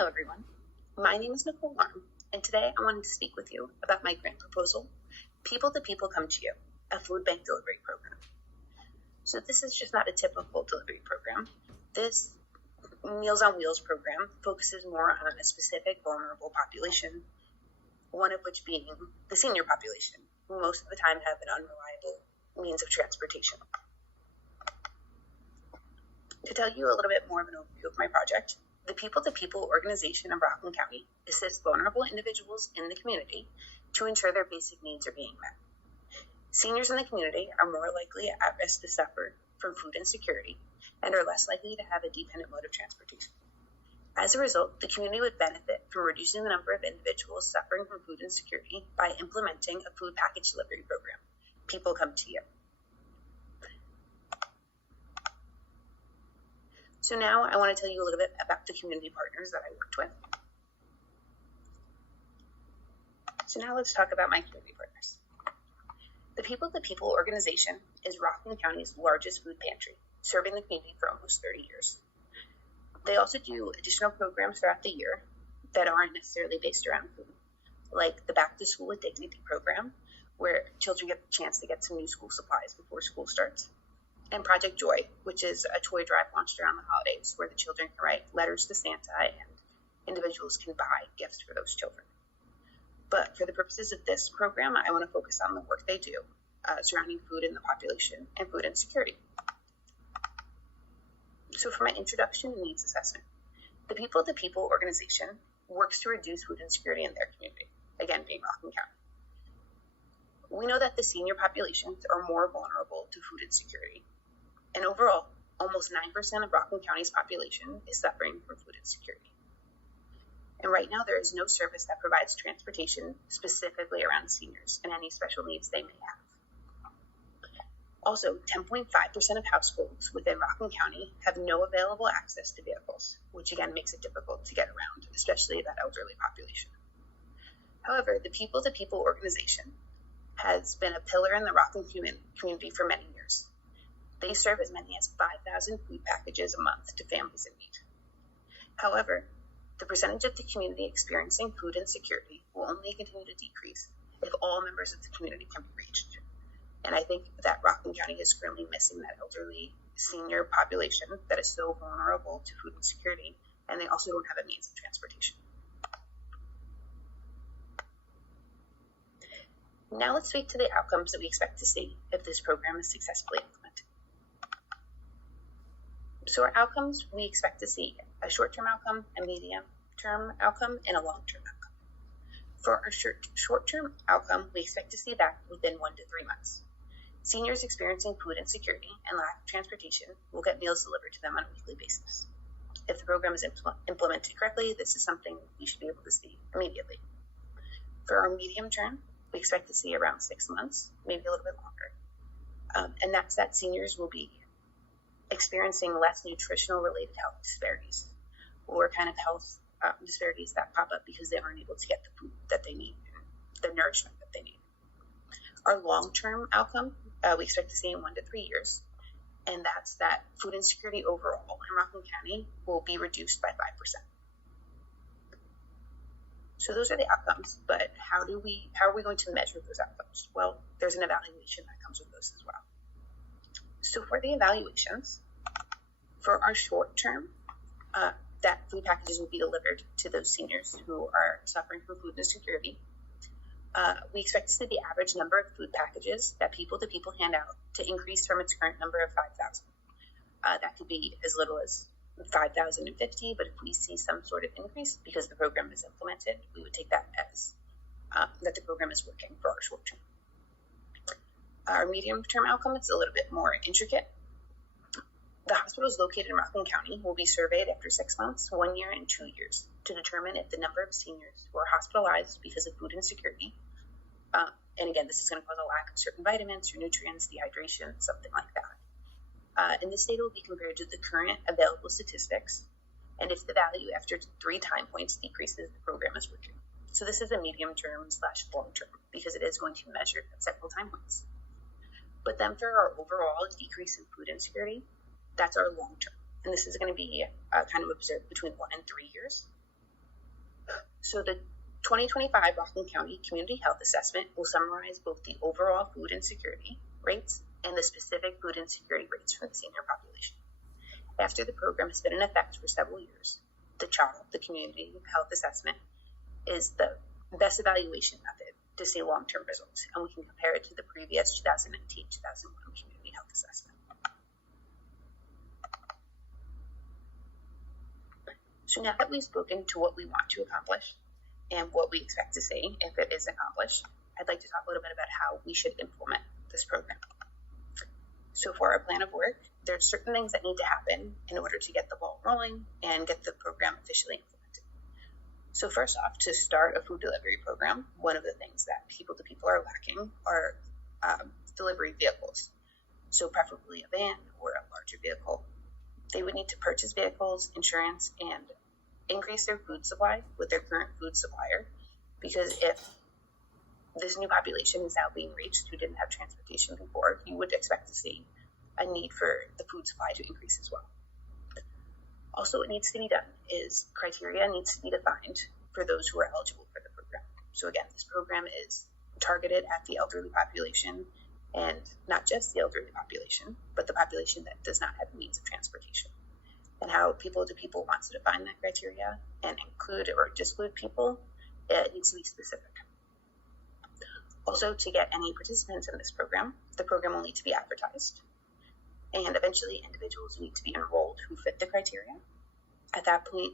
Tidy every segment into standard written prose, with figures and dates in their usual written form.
Hello, everyone. My name is Nicole Worm, and today I wanted to speak with you about my grant proposal, People to People Come to You, a food bank delivery program. So this is just not a typical delivery program. This Meals on Wheels program focuses more on a specific vulnerable population, one of which being the senior population, who most of the time have an unreliable means of transportation. To tell you a little bit more of an overview of my project, the People to People organization of Rockland County assists vulnerable individuals in the community to ensure their basic needs are being met. Seniors in the community are more likely at risk to suffer from food insecurity and are less likely to have a dependent mode of transportation. As a result, the community would benefit from reducing the number of individuals suffering from food insecurity by implementing a food package delivery program, People Come to You. So now I want to tell you a little bit about the community partners that I worked with. So now let's talk about my community partners. The People to People organization is Rockland County's largest food pantry, serving the community for almost 30 years. They also do additional programs throughout the year that aren't necessarily based around food, like the Back to School with Dignity program, where children get the chance to get some new school supplies before school starts, and Project Joy, which is a toy drive launched around the holidays where the children can write letters to Santa and individuals can buy gifts for those children. But for the purposes of this program, I want to focus on the work they do surrounding food in the population and food insecurity. So for my introduction and needs assessment, the People to People organization works to reduce food insecurity in their community, again being Rockland County. We know that the senior populations are more vulnerable to food insecurity. And overall, almost 9% of Rockland County's population is suffering from food insecurity. And right now, there is no service that provides transportation specifically around seniors and any special needs they may have. Also, 10.5% of households within Rockland County have no available access to vehicles, which again makes it difficult to get around, especially that elderly population. However, the People to People organization has been a pillar in the Rockland community for many years. They serve as many as 5,000 food packages a month to families in need. However, the percentage of the community experiencing food insecurity will only continue to decrease if all members of the community can be reached. And I think that Rockland County is currently missing that elderly senior population that is so vulnerable to food insecurity, and they also don't have a means of transportation. Now let's speak to the outcomes that we expect to see if this program is successfully implemented. So our outcomes, we expect to see a short-term outcome, a medium-term outcome, and a long-term outcome. For our short-term outcome, we expect to see that within 1 to 3 months. Seniors experiencing food insecurity and lack of transportation will get meals delivered to them on a weekly basis. If the program is implemented correctly, this is something we should be able to see immediately. For our medium term, we expect to see around 6 months, maybe a little bit longer. And that's that seniors will be experiencing less nutritional related health disparities or kind of health disparities that pop up because they aren't able to get the food that they need, the nourishment that they need. Our long-term outcome, we expect to see in 1 to 3 years, and that's that food insecurity overall in Rockland County will be reduced by 5%. So those are the outcomes, but how are we going to measure those outcomes? Well, there's an evaluation that comes with those as well. So for the evaluations, for our short term, that food packages will be delivered to those seniors who are suffering from food insecurity. We expect to see the average number of food packages that People to People hand out to increase from its current number of 5,000. That could be as little as 5,050, but if we see some sort of increase because the program is implemented, we would take that as that the program is working for our short term. Our medium-term outcome is a little bit more intricate. The hospitals located in Rockland County will be surveyed after 6 months, 1 year, and 2 years to determine if the number of seniors who are hospitalized because of food insecurity, and again, this is going to cause a lack of certain vitamins or nutrients, dehydration, something like that. And this data will be compared to the current available statistics, and if the value after 3 time points decreases, the program is working. So this is a medium-term / long-term because it is going to measure at several time points. But then for our overall decrease in food insecurity, that's our long term. And this is going to be kind of observed between 1 and 3 years. So the 2025 Rockland County Community Health Assessment will summarize both the overall food insecurity rates and the specific food insecurity rates for the senior population. After the program has been in effect for several years, the CHARL, the Community Health Assessment, is the best evaluation method to see long-term results, and we can compare it to the previous 2019-2001 Community Health Assessment. So now that we've spoken to what we want to accomplish and what we expect to see if it is accomplished, I'd like to talk a little bit about how we should implement this program. So for our plan of work, there's certain things that need to happen in order to get the ball rolling and get the program officially implemented. So first off, to start a food delivery program, one of the things that people to people are lacking are delivery vehicles. So preferably a van or a larger vehicle. They would need to purchase vehicles, insurance, and increase their food supply with their current food supplier, because if this new population is now being reached who didn't have transportation before, you would expect to see a need for the food supply to increase as well. Also, what needs to be done is criteria needs to be defined for those who are eligible for the program. So again, this program is targeted at the elderly population, and not just the elderly population, but the population that does not have means of transportation. And how people to people wants to define that criteria and include or exclude people, it needs to be specific. Also, to get any participants in this program, the program will need to be advertised, and eventually individuals need to be enrolled who fit the criteria. At that point,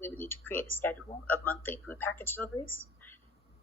we would need to create a schedule of monthly food package deliveries.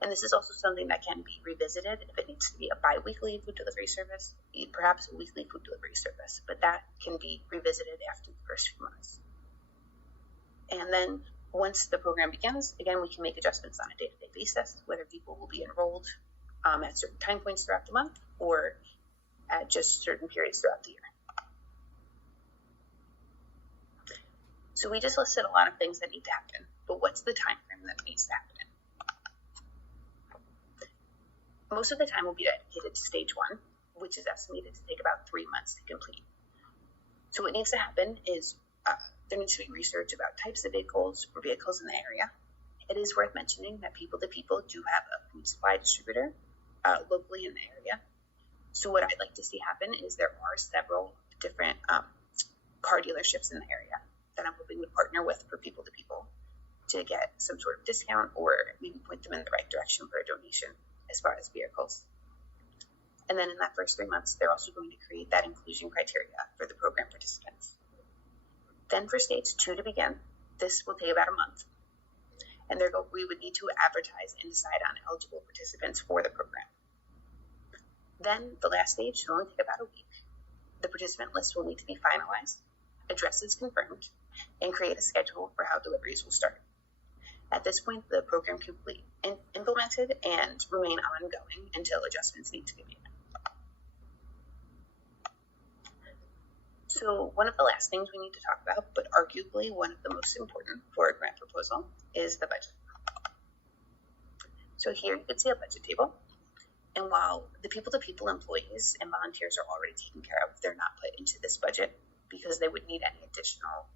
And this is also something that can be revisited if it needs to be a bi-weekly food delivery service, perhaps a weekly food delivery service, but that can be revisited after the first few months. And then once the program begins, again, we can make adjustments on a day-to-day basis, whether people will be enrolled at certain time points throughout the month or at just certain periods throughout the year. So we just listed a lot of things that need to happen, but what's the time frame that needs to happen in? Most of the time will be dedicated to stage 1, which is estimated to take about 3 months to complete. So what needs to happen is there needs to be research about types of vehicles or vehicles in the area. It is worth mentioning that people to people do have a food supply distributor locally in the area. So what I'd like to see happen is there are several different car dealerships in the area that I'm hoping would partner with for people to people to get some sort of discount or maybe point them in the right direction for a donation as far as vehicles. And then in that first 3 months, they're also going to create that inclusion criteria for the program participants. Then for stage 2 to begin, this will take about a month. And we would need to advertise and decide on eligible participants for the program. Then the last stage should only take about a week. The participant list will need to be finalized, addresses confirmed, and create a schedule for how deliveries will start. At this point, the program can be implemented and remain ongoing until adjustments need to be made. So one of the last things we need to talk about, but arguably one of the most important for a grant proposal, is the budget. So here you can see a budget table. And while the people-to-people employees and volunteers are already taken care of, they're not put into this budget because they would need any additional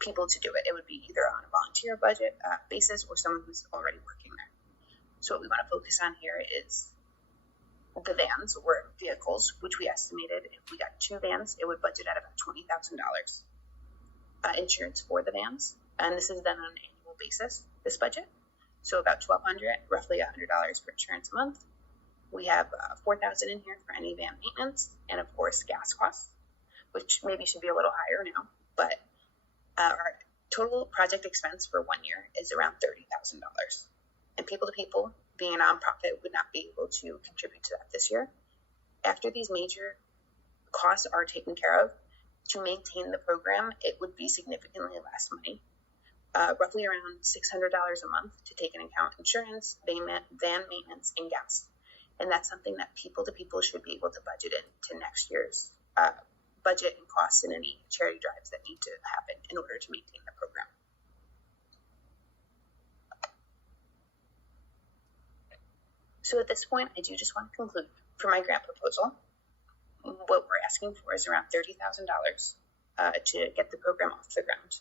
people to do it. It would be either on a volunteer budget basis or someone who's already working there. So what we want to focus on here is the vans or vehicles, which we estimated if we got 2 vans, it would budget at about $20,000. Insurance for the vans, and this is done on an annual basis, this budget. So about $1,200, roughly $100 per insurance a month. We have $4,000 in here for any van maintenance, and of course gas costs, which maybe should be a little higher now, but our total project expense for 1 year is around $30,000. And people to people, being a nonprofit, would not be able to contribute to that this year. After these major costs are taken care of, to maintain the program, it would be significantly less money, roughly around $600 a month to take into account insurance, van maintenance, and gas. And that's something that people to people should be able to budget into next year's budget and costs and any charity drives that need to happen in order to maintain the program. So at this point, I do just want to conclude for my grant proposal. What we're asking for is around $30,000 to get the program off the ground.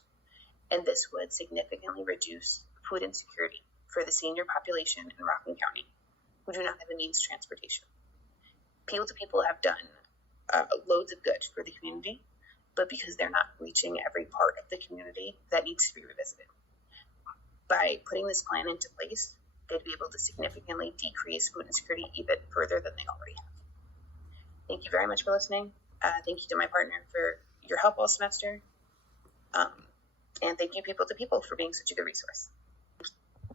And this would significantly reduce food insecurity for the senior population in Rockland County who do not have a means of transportation. People to People have done loads of good for the community, but because they're not reaching every part of the community, that needs to be revisited. By putting this plan into place, they'd be able to significantly decrease food insecurity even further than they already have. Thank you very much for listening. Thank you to my partner for your help all semester. And thank you, People to People, for being such a good resource.